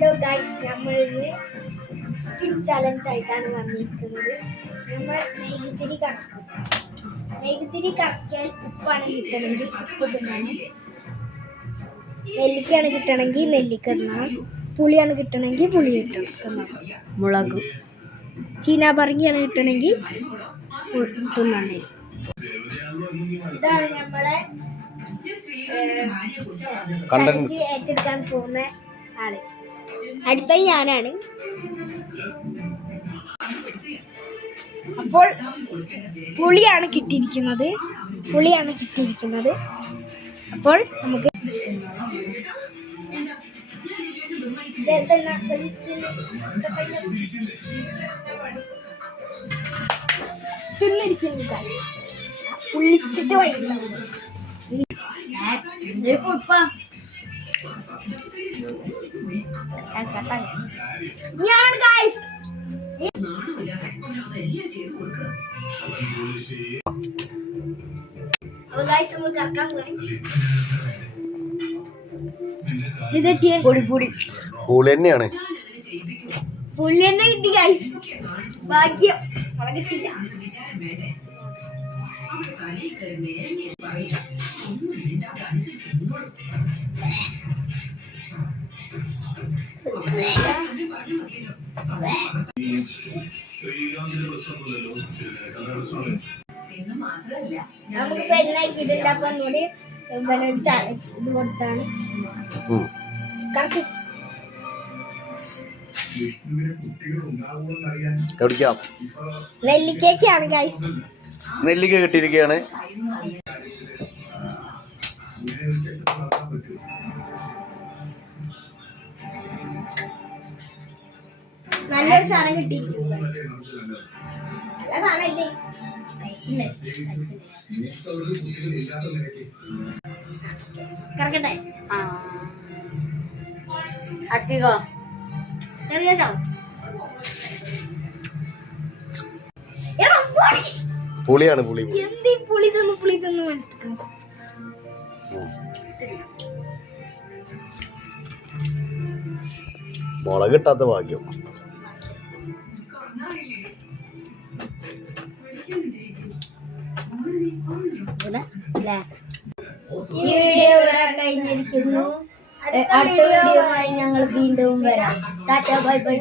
Hello guys, നമ്മളൊരു skin challenge ആയിട്ടാണ് വന്നിരിക്കുന്നത്. നമ്മൾ മെഴുകുതിരി കറക്കും. മെഴുകുതിരി കറക്കിയാൽ ഉപ്പാണ് കിട്ടണമെങ്കിൽ ഉപ്പ് തിന്നണം, നെല്ലിക്കയാണ് കിട്ടണമെങ്കിൽ നെല്ലിക്ക തിന്നണം, പുളിയാണ് കിട്ടണമെങ്കിൽ പുളി തിന്നണം, മുളക് ചീനാപറങ്കിയാണ് കിട്ടണമെങ്കിൽ തിന്നണം. ഇതാണ് നമ്മളെ ഏറ്റെടുക്കാൻ പോകുന്ന ആള്. അടുത്ത ഞാനാണ്. അപ്പോൾ പുളിയാണ് കിട്ടിയിരിക്കുന്നത്. അപ്പോൾ നമുക്ക് തിന്നിരിക്കുന്നു. പുള്ളിച്ചിട്ട് വൈകുന്നു. ഞാൻ ഗൈസ് നമ്മൾ കറക്കാൻ പോയി. ഇതെട്ടിയ പൊടിപ്പൊടി പുളി തന്നെയാണ്. പുളി തന്നെ കിട്ടി ഗൈസ്. ഭാഗ്യം അവളെ കിട്ടിയില്ല. നമുക്ക് പെരുന്നാക്കിയിട്ടുണ്ടാക്കാൻ കൂടി ഇത് കൊടുത്താണ്. നെല്ലിക്കയാണ് ഗൈസ്. നെല്ലിക്ക കിട്ടിയിരിക്കുകയാണ്. നല്ലൊരു സാധനം കിട്ടിയിരിക്കുന്നു. നല്ല സാധനല്ലേ? കറക്കട്ടെ. അടുത്തോ കേട്ടോ. പുളിയാണ്. പുളി എന്ത് പുളി തിന്നു മുളക് കിട്ടാത്ത ഭാഗ്യം. ഈ വീഡിയോ ഇവിടെ കഴിഞ്ഞിരിക്കുന്നു. അടുത്ത വീഡിയോയുമായി ഞങ്ങൾ വീണ്ടും വരാം. Tata bye bye.